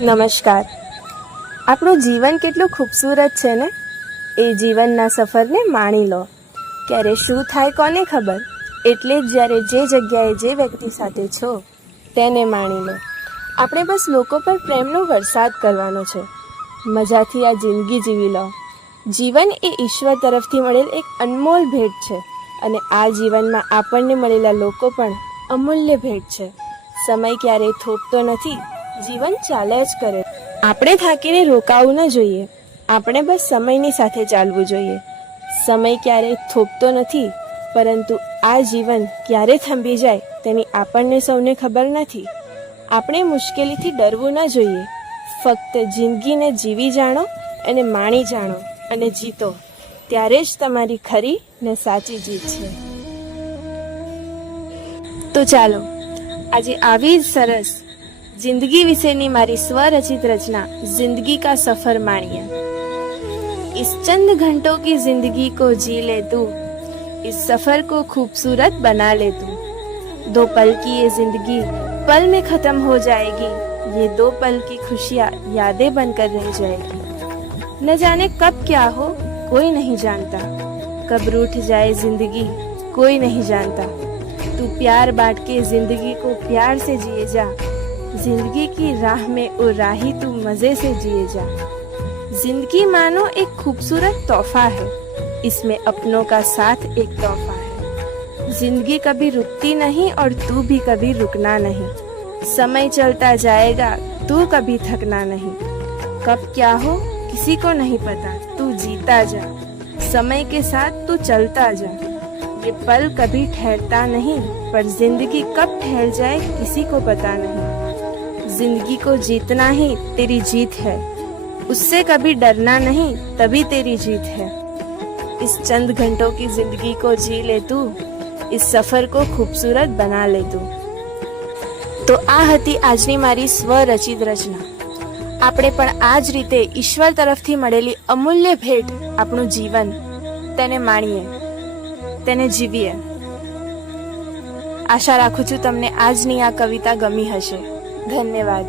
નમસ્કાર. આપણું જીવન કેટલું ખૂબસૂરત છે ને. એ જીવનના સફરને માણી લો. ક્યારે શું થાય કોને ખબર. એટલે જ જ્યારે જે જગ્યાએ જે વ્યક્તિ સાથે છો તેને માણી લો. આપણે બસ લોકો પર પ્રેમનો વરસાદ કરવાનો છે. મજાથી આ જિંદગી જીવી લો. જીવન એ ઈશ્વર તરફથી મળેલ એક અનમોલ ભેટ છે અને આ જીવનમાં આપણને મળેલા લોકો પણ અમૂલ્ય ભેટ છે. સમય ક્યારેય થોભતો નથી, જીવન ચાલ્યા જ કરે. આપણે થાકીને રોકાવું ન જોઈએ, આપણે બસ સમયની સાથે ચાલવું જોઈએ. સમય ક્યારેય થોભતો નથી, પરંતુ આ જીવન ક્યારે થંભી જાય તેની આપણને સૌને ખબર નથી. આપણે મુશ્કેલીથી ડરવું ન જોઈએ. ફક્ત જિંદગીને જીવી જાણો અને માણી જાણો અને જીતો, ત્યારે જ તમારી ખરી ને સાચી જીત છે. તો ચાલો આજે આવી જ સરસ जिंदगी विषयनी मारी स्वरचित रचना जिंदगी का सफर माणिए. इस चंद घंटों की जिंदगी को जी ले तू, इस सफर को खूबसूरत बना ले तू. 2 पल की ये जिंदगी पल में खत्म हो जाएगी, ये 2 पल की खुशियाँ यादें बनकर रह जाएगी. न जाने कब क्या हो कोई नहीं जानता, कब रूठ जाए जिंदगी कोई नहीं जानता. तू प्यार बांट के जिंदगी को प्यार से जिए जा, जिंदगी की राह में ओ राही तू मजे से जिए जा. जिंदगी मानो एक खूबसूरत तोहफा है, इसमें अपनों का साथ एक तोहफा है. जिंदगी कभी रुकती नहीं और तू भी कभी रुकना नहीं. समय चलता जाएगा तू कभी थकना नहीं. कब क्या हो किसी को नहीं पता, तू जीता जा, समय के साथ तू चलता जा. ये पल कभी ठहरता नहीं, पर जिंदगी कब ठहर जाए किसी को पता नहीं. जिंदगी को जीतना ही तेरी जीत है, उससे कभी डरना नहीं, तभी तेरी जीत है. इस चंद घंटों की जिंदगी को जी ले तू, इस सफर को खूबसूरत बना ले तू. તો આ હતી આજની મારી સ્વરચિત રચના. આપણે પણ આ જ રીતે ઈશ્વર તરફથી મળેલી અમૂલ્ય ભેટ આપણું જીવન તેને માણીએ, તેને જીવીએ. આશા રાખું છું તમને આજની આ કવિતા ગમી હશે. ધન્યવાદ.